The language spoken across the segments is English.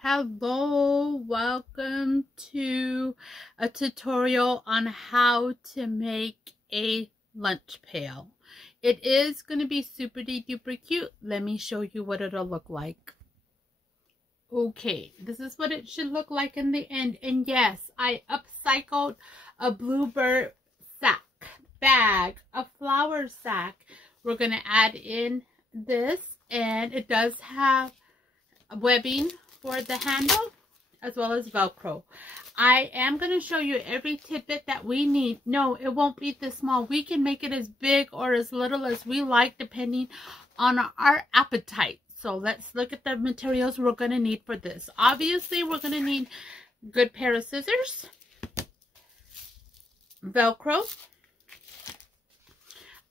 Hello, welcome to a tutorial on how to make a lunch pail. It is going to be super duper cute. Let me show you what it'll look like. Okay, this is what it should look like in the end. And yes, I upcycled a bluebird sack, bag, a flour sack. We're going to add in this, and it does have webbing for the handle as well as Velcro. I am going to show you every tidbit that we need. No, it won't be this small. We can make it as big or as little as we like depending on our appetite. So let's look at the materials we're going to need for this. Obviously, we're going to need a good pair of scissors, Velcro.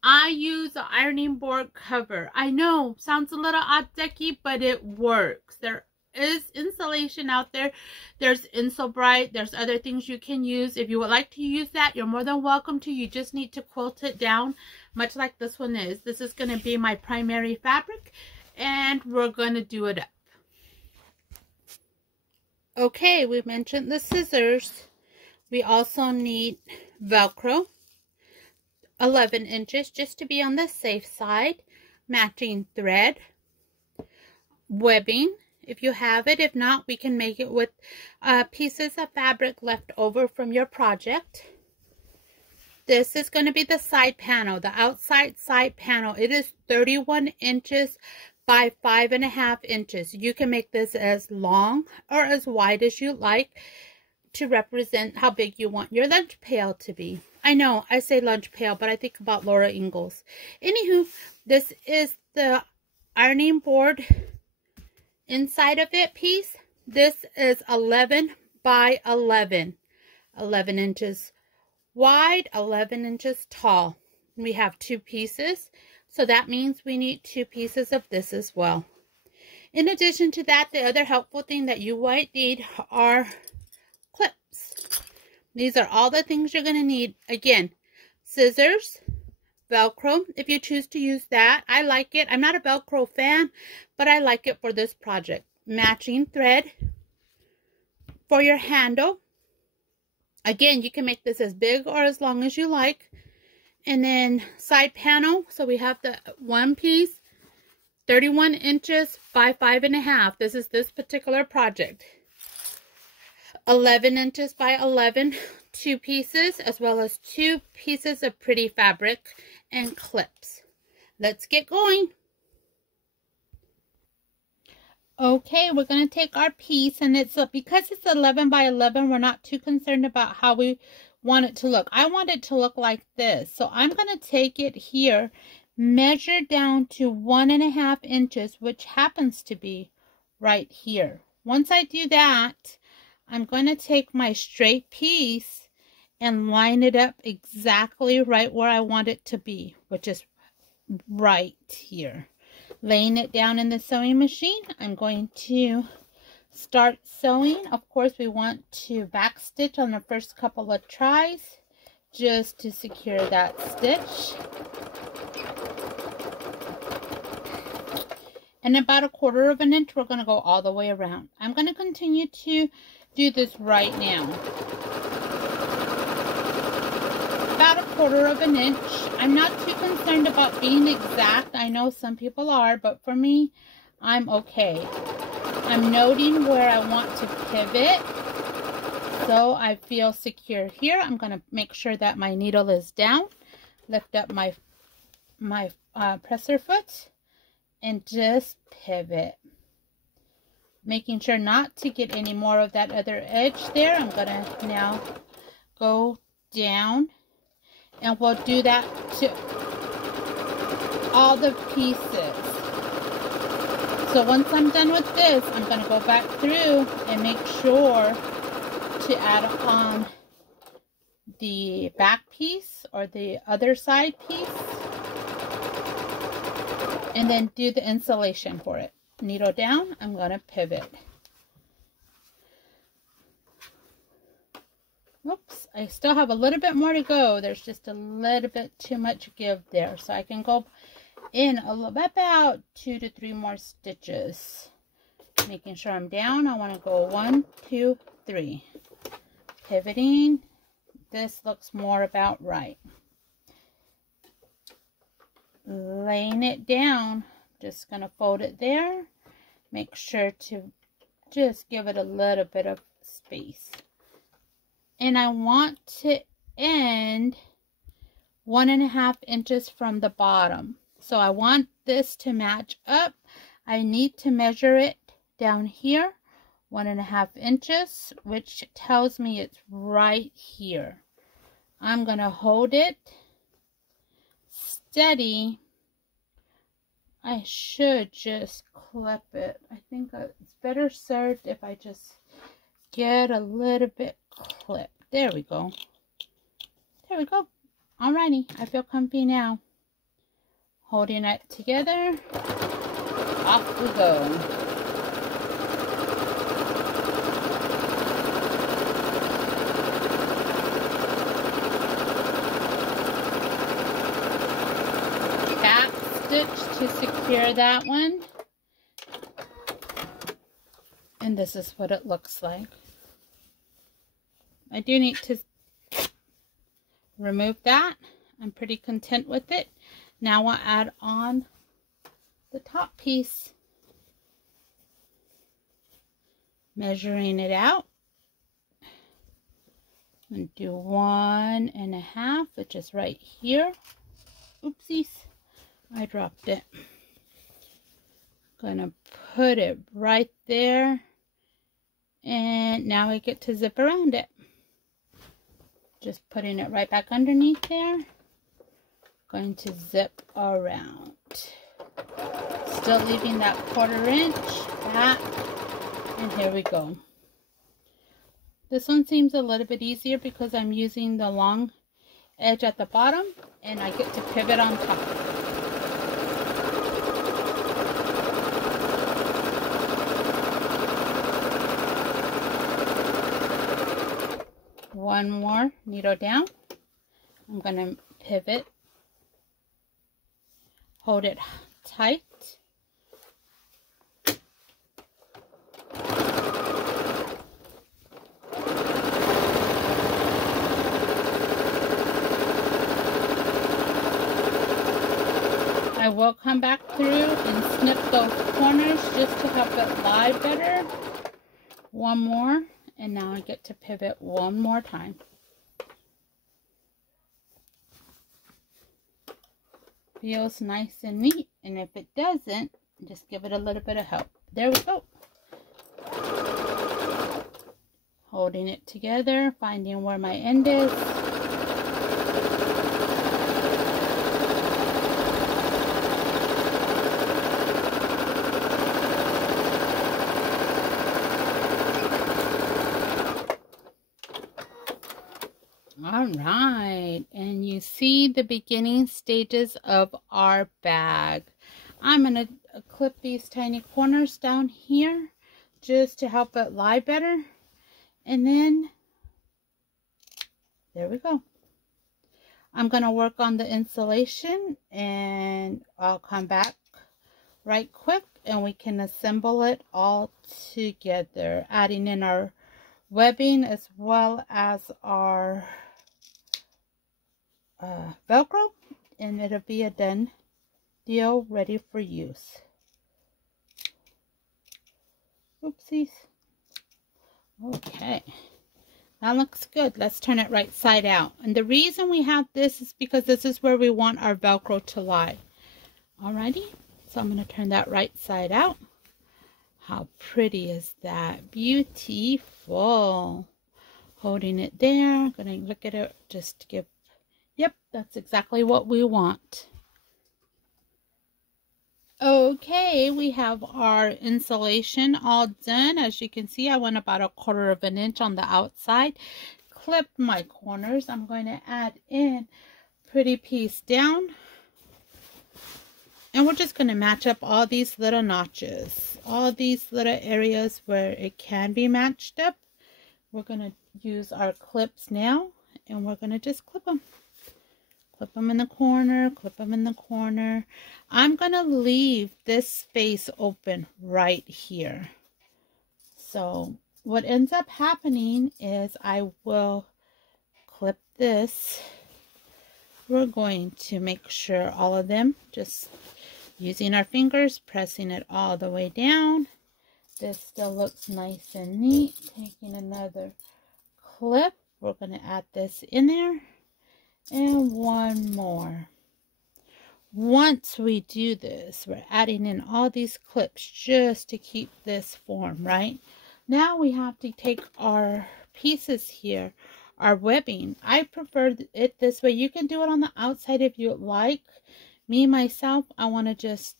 I use an ironing board cover. I know, sounds a little odd-decky, but it works. There is insulation out there. There's Insulbright. There's other things you can use. If you would like to use that, you're more than welcome to. You just need to quilt it down, much like this one is. This is going to be my primary fabric, and we're going to do it up. Okay, we mentioned the scissors. We also need Velcro. 11 inches just to be on the safe side, matching thread, webbing if you have it. If not, we can make it with pieces of fabric left over from your project. This is going to be the side panel, the outside side panel. It is 31 inches by 5.5 inches. You can make this as long or as wide as you like to represent how big you want your lunch pail to be. I know I say lunch pail, but I think about Laura Ingalls. Anywho, this is the ironing board inside of it piece. This is 11 by 11. 11 inches wide, 11 inches tall. We have 2 pieces, so that means we need 2 pieces of this as well. In addition to that, the other helpful thing that you might need are clips. These are all the things you're going to need. Again, scissors, Velcro, if you choose to use that. I like it. I'm not a Velcro fan, but I like it for this project. Matching thread for your handle. Again, you can make this as big or as long as you like. And then side panel. So we have the one piece, 31 inches by 5.5. This is this particular project. 11 inches by 11, 2 pieces, as well as 2 pieces of pretty fabric and clips. Let's get going. Okay, we're going to take our piece, and it's because it's 11 by 11, we're not too concerned about how we want it to look. I want it to look like this. So I'm going to take it here, measure down to 1.5 inches, which happens to be right here. Once I do that, I'm going to take my straight piece and line it up exactly right where I want it to be, which is right here. Laying it down in the sewing machine, I'm going to start sewing. Of course, we want to back stitch on the first couple of tries just to secure that stitch. And about 1/4 inch, we're going to go all the way around. I'm going to continue to do this right now. About 1/4 inch. I'm not too concerned about being exact. I know some people are, but for me, I'm okay. I'm noting where I want to pivot so I feel secure here. I'm going to make sure that my needle is down. Lift up my presser foot and just pivot. Making sure not to get any more of that other edge there. I'm going to now go down, and we'll do that to all the pieces. So once I'm done with this, I'm going to go back through and make sure to add on the back piece or the other side piece, and then do the insulation for it. Needle down, I'm going to pivot. Oops, I still have a little bit more to go. There's just a little bit too much give there. So I can go in about 2 to 3 more stitches. Making sure I'm down. I want to go 1, 2, 3. Pivoting. This looks more about right. Laying it down. Just going to fold it there. Make sure to just give it a little bit of space. And I want to end 1.5 inches from the bottom. So I want this to match up. I need to measure it down here, 1.5 inches, which tells me it's right here. I'm going to hold it steady. I should just clip it. I think it's better served if I just get a little bit clipped. There we go. There we go. Alrighty, I feel comfy now. Holding it together. Off we go. Cap stitch to secure that one. And this is what it looks like. I do need to remove that. I'm pretty content with it. Now I'll add on the top piece. Measuring it out. And do 1.5, which is right here. Oopsies. I dropped it. Gonna put it right there. And now I get to zip around it. Just putting it right back underneath there. Going to zip around. Still leaving that 1/4 inch back. And here we go. This one seems a little bit easier because I'm using the long edge at the bottom and I get to pivot on top. One more needle down. I'm going to pivot, hold it tight. I will come back through and snip those corners just to help it lie better. One more. And now I get to pivot one more time. Feels nice and neat. And if it doesn't, just give it a little bit of help. There we go. Holding it together, finding where my end is. Alright, and you see the beginning stages of our bag. I'm going to clip these tiny corners down here just to help it lie better. And then, there we go. I'm going to work on the insulation and I'll come back right quick and we can assemble it all together. Adding in our webbing as well as our Velcro, and it'll be a done deal, ready for use. Oopsies. Okay, that looks good. Let's turn it right side out. And the reason we have this is because this is where we want our Velcro to lie. Alrighty, so I'm going to turn that right side out. How pretty is that? Beautiful. Holding it there. Going to look at it just to give. Yep, that's exactly what we want. Okay, we have our insulation all done. As you can see, I went about 1/4 inch on the outside. Clipped my corners. I'm going to add in pretty piece down. And we're just going to match up all these little notches. All these little areas where it can be matched up. We're going to use our clips now. And we're going to just clip them. Clip them in the corner, clip them in the corner. I'm going to leave this space open right here. So what ends up happening is I will clip this. We're going to make sure all of them, just using our fingers, pressing it all the way down. This still looks nice and neat. Taking another clip, we're going to add this in there, and one more. Once we do this, we're adding in all these clips just to keep this form, right? Now we have to take our pieces here, our webbing. I prefer it this way. You can do it on the outside if you like. Me, myself, I want to just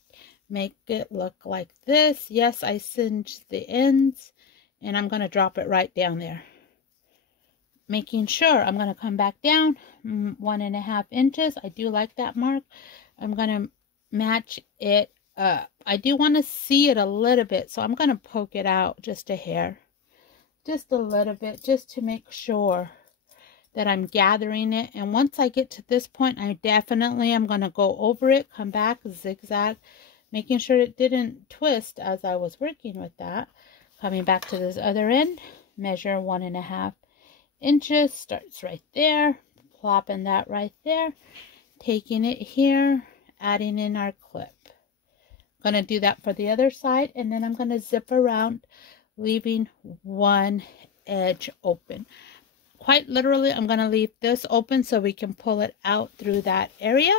make it look like this. Yes, I singed the ends, and I'm going to drop it right down there. Making sure I'm going to come back down 1.5 inches. I do like that mark. I'm going to match it up. I do want to see it a little bit, so I'm going to poke it out just a hair. Just a little bit, just to make sure that I'm gathering it. And once I get to this point, I definitely am going to go over it, come back, zigzag, making sure it didn't twist as I was working with that. Coming back to this other end, measure 1.5 inches, starts right there, plopping that right there. Taking it here, adding in our clip. I'm going to do that for the other side, and then I'm going to zip around, leaving one edge open. Quite literally, I'm going to leave this open so we can pull it out through that area.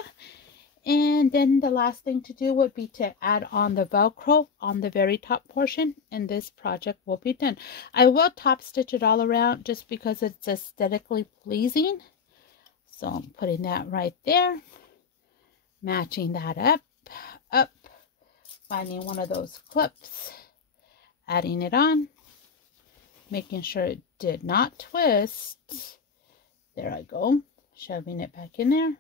And then the last thing to do would be to add on the Velcro on the very top portion, and this project will be done. I will top stitch it all around just because it's aesthetically pleasing. So I'm putting that right there, matching that up, finding one of those clips, adding it on, making sure it did not twist. There I go, shoving it back in there.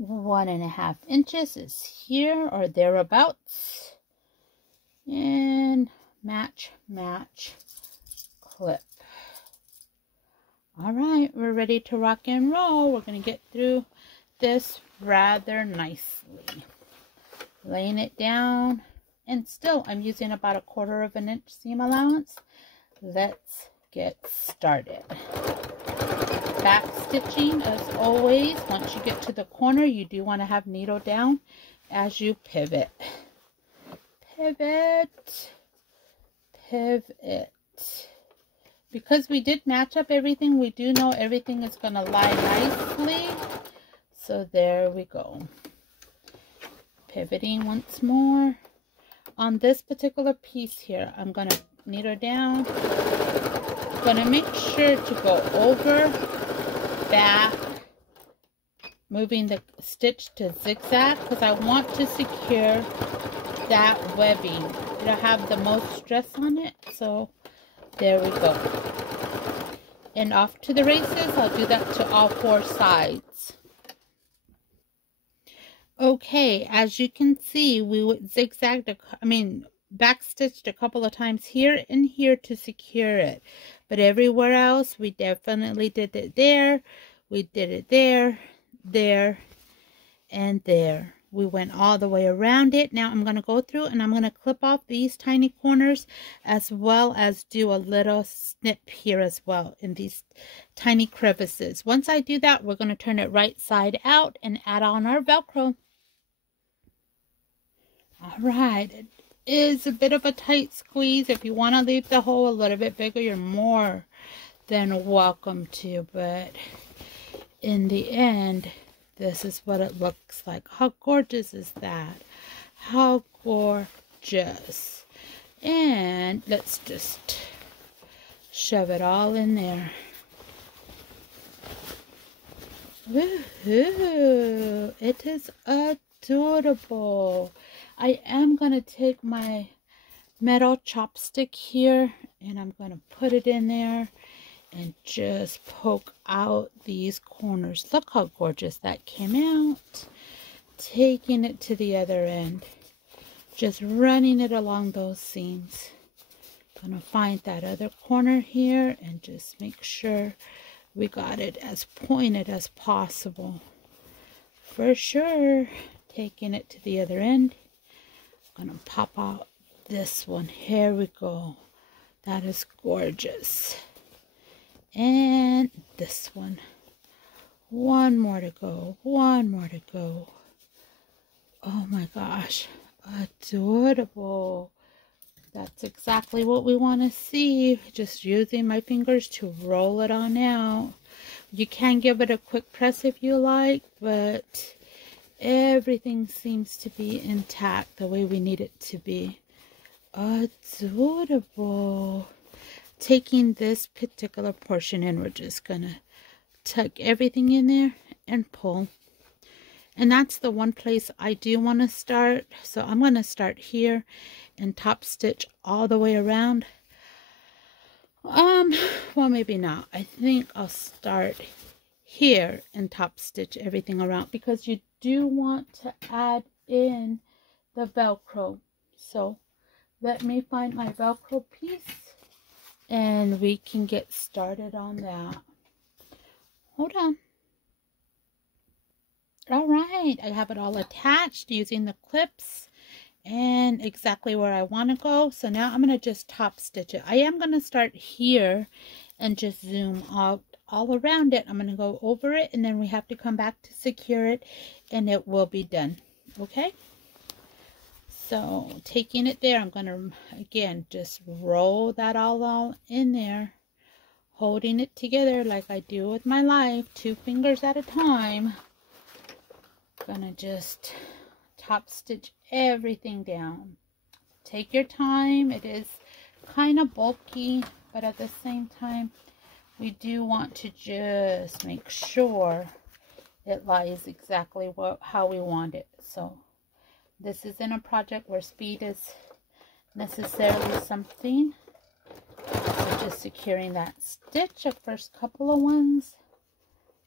1.5 inches is here or thereabouts. And match, clip. All right, we're ready to rock and roll. We're going to get through this rather nicely. Laying it down, and still I'm using about 1/4 inch seam allowance. Let's get started. Back stitching, as always, once you get to the corner, you do want to have needle down as you pivot. Pivot, pivot. Because we did match up everything, we do know everything is going to lie nicely. So there we go. Pivoting once more. On this particular piece here, I'm going to needle down. I'm going to make sure to go over, back, moving the stitch to zigzag because I want to secure that webbing. It'll have the most stress on it. So there we go. And off to the races. I'll do that to all 4 sides. Okay, as you can see, we would back stitched a couple of times here and here to secure it. But everywhere else, we definitely did it there. We did it there, there, and there. We went all the way around it. Now I'm going to go through and I'm going to clip off these tiny corners as well as do a little snip here as well in these tiny crevices. Once I do that, we're going to turn it right side out and add on our Velcro. All right, it is a bit of a tight squeeze. If you want to leave the hole a little bit bigger, you're more than welcome to. But in the end, this is what it looks like. How gorgeous is that? How gorgeous. And let's just shove it all in there. Woohoo! It is adorable. I am going to take my metal chopstick here and I'm going to put it in there and just poke out these corners. Look how gorgeous that came out. Taking it to the other end. Just running it along those seams. Gonna find that other corner here and just make sure we got it as pointed as possible. For sure. Taking it to the other end. Gonna pop out this one. Here we go. That is gorgeous. And this one. One more to go. One more to go. Oh my gosh. Adorable. That's exactly what we want to see. Just using my fingers to roll it on out. You can give it a quick press if you like, but everything seems to be intact the way we need it to be. Adorable. Taking this particular portion in, we're just gonna tuck everything in there and pull. And that's the one place I do want to start. So I'm going to start here and top stitch all the way around. Well, maybe not. I think I'll start here and top stitch everything around, because you do want to add in the Velcro. So let me find my Velcro piece and we can get started on that. Hold on. All right, I have it all attached using the clips and exactly where I want to go. So now I'm going to just top stitch it. I am going to start here and just zoom out all around it. I'm going to go over it, and then we have to come back to secure it, and it will be done. Okay, so taking it there, I'm going to again just roll that all in there, holding it together like I do with my life, 2 fingers at a time. Gonna just top stitch everything down. Take your time. It is kind of bulky, but at the same time we do want to just make sure it lies exactly how we want it. So this isn't a project where speed is necessarily something. So just securing that stitch, the first couple of ones.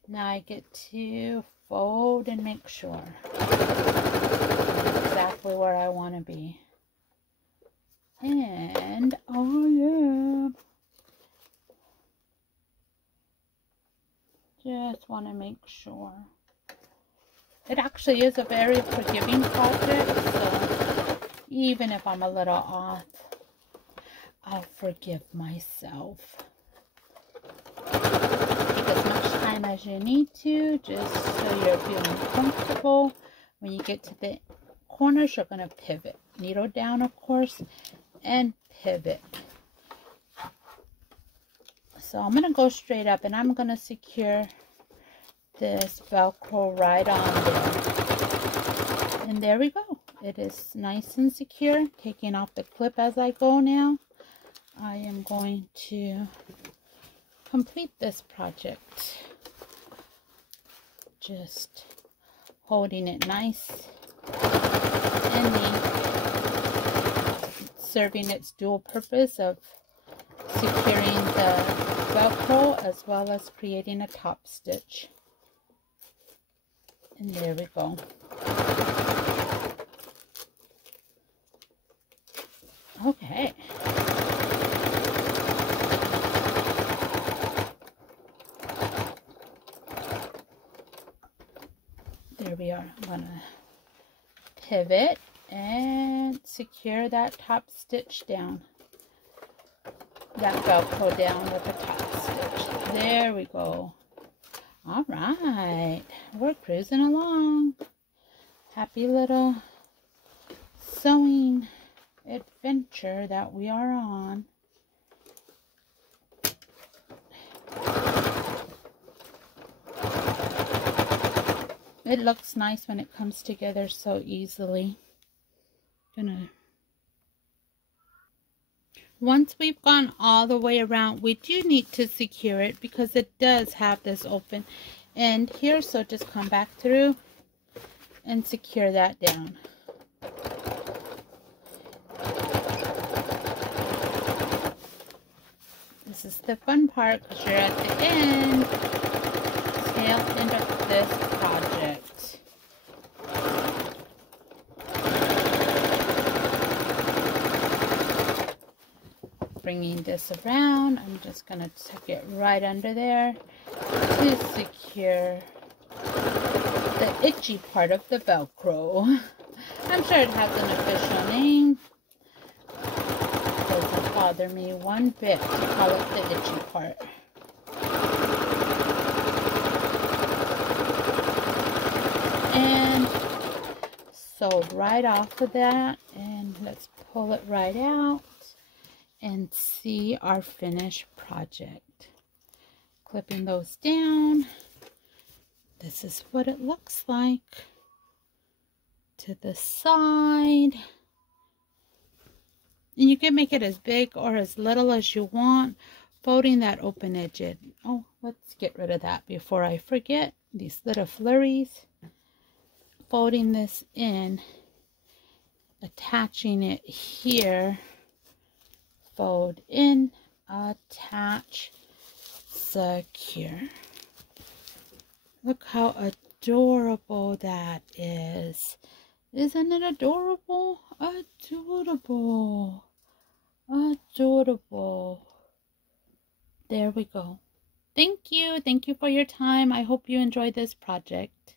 Now I get to fold and make sure exactly where I want to be. And oh yeah, just want to make sure. It actually is a very forgiving project, so even if I'm a little off, I'll forgive myself. Take as much time as you need to, just so you're feeling comfortable. When you get to the corners, you're going to pivot. Needle down, of course, and pivot. So I'm going to go straight up, and I'm going to secure this Velcro right on there. And there we go. It is nice and secure. Taking off the clip as I go now. I am going to complete this project. Just holding it nice and neat, serving its dual purpose of securing the Velcro as well as creating a top stitch. And there we go. Okay. There we are. I'm gonna pivot and secure that top stitch down. That Velcro down with the top stitch. There we go. All right, we're cruising along. Happy little sewing adventure that we are on. It looks nice when it comes together so easily. Once we've gone all the way around, we do need to secure it because it does have this open end here. So just come back through and secure that down. This is the fun part because you're at the end, tail end of this project. Bringing this around, I'm just going to tuck it right under there to secure the itchy part of the Velcro. I'm sure it has an official name, bother me one bit to call it the itchy part. And so right off of that, and let's pull it right out and see our finished project. Clipping those down. This is what it looks like. To the side. And you can make it as big or as little as you want, folding that open edge in. Oh, let's get rid of that before I forget. These little flurries. Folding this in, attaching it here, fold in, attach, secure. Look how adorable that is. Isn't it adorable? Adorable. Adorable. There we go. Thank you. Thank you for your time. I hope you enjoyed this project.